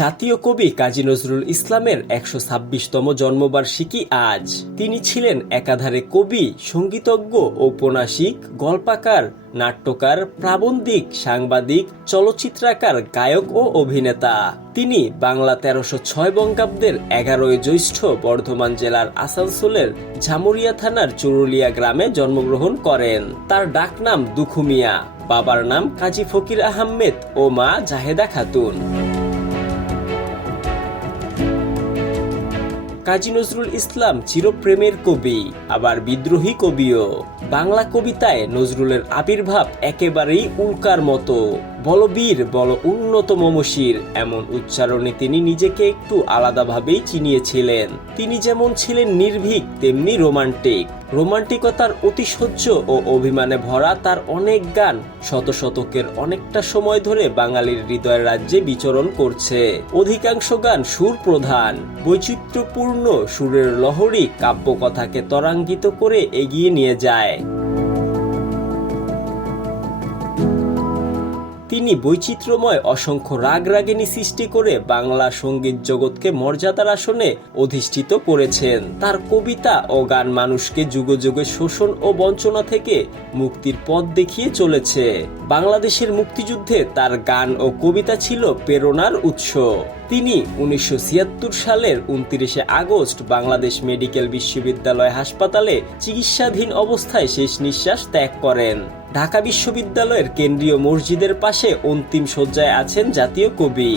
জাতীয় কবি কাজী নজরুল ইসলামের একশো ছাব্বিশতম জন্মবার্ষিকী আজ। তিনি ছিলেন একাধারে কবি, সঙ্গীতজ্ঞ, ঔপন্যাসিক, গল্পাকার, নাট্যকার, প্রাবন্ধিক, সাংবাদিক, চলচ্চিত্রাকার, গায়ক ও অভিনেতা। তিনি বাংলা তেরোশো ছয় বঙ্গাব্দের এগারোই জ্যৈষ্ঠ বর্ধমান জেলার আসানসোলের ঝামুরিয়া থানার চুরুলিয়া গ্রামে জন্মগ্রহণ করেন। তার ডাকনাম দুখুমিয়া। বাবার নাম কাজী ফকির আহমেদ ও মা জাহেদা খাতুন। কাজী নজরুল ইসলাম চিরপ্রেমের কবি, আবার বিদ্রোহী কবিও। বাংলা কবিতায় নজরুলের আবির্ভাব একেবারেই উল্কার মতো। বলবীর বল উন্নত মমশির, এমন উচ্চারণে তিনি নিজেকে একটু আলাদাভাবেই চিনিয়েছিলেন। তিনি যেমন ছিলেন নির্ভীক, তেমনি রোমান্টিক। রোমান্টিকতার অতিশয্য ও অভিমানে ভরা তার অনেক গান শত শতকের অনেকটা সময় ধরে বাঙালির হৃদয়ের রাজ্যে বিচরণ করছে। অধিকাংশ গান সুর প্রধান। বৈচিত্র্যপূর্ণ সুরের লহরী কাব্যকথাকে ত্বরাঙ্গিত করে এগিয়ে নিয়ে যায়। তিনি বৈচিত্র্যময় অসংখ্য রাগ রাগিনী সৃষ্টি করে বাংলা সংগীত জগৎকে মর্যাদার আসনে অধিষ্ঠিত করেছেন। তার কবিতা ও গান মানুষকে যুগ যুগে শোষণ ও বঞ্চনা থেকে মুক্তির পথ দেখিয়ে চলেছে। বাংলাদেশের মুক্তিযুদ্ধে তার গান ও কবিতা ছিল প্রেরণার উৎস। তিনি উনিশশো ছিয়াত্তর সালের উনত্রিশে আগস্ট বাংলাদেশ মেডিকেল বিশ্ববিদ্যালয় হাসপাতালে চিকিৎসাধীন অবস্থায় শেষ নিঃশ্বাস ত্যাগ করেন। ঢাকা বিশ্ববিদ্যালয়ের কেন্দ্রীয় মসজিদের পাশে অন্তিম শয্যায় আছেন জাতীয় কবি।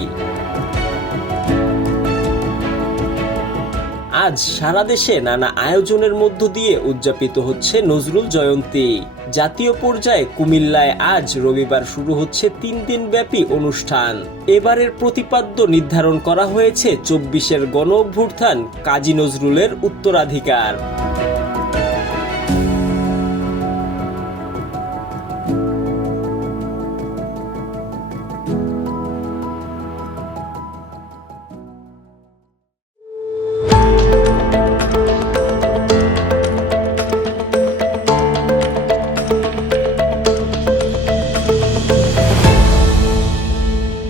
আজ সারা দেশে নানা আয়োজনের মধ্য দিয়ে উদযাপিত হচ্ছে নজরুল জয়ন্তী। জাতীয় পর্যায়ে কুমিল্লায় আজ রবিবার শুরু হচ্ছে তিন দিন ব্যাপী অনুষ্ঠান। এবারের প্রতিপাদ্য নির্ধারণ করা হয়েছে চব্বিশের গণ অভ্যুত্থান কাজী নজরুলের উত্তরাধিকার।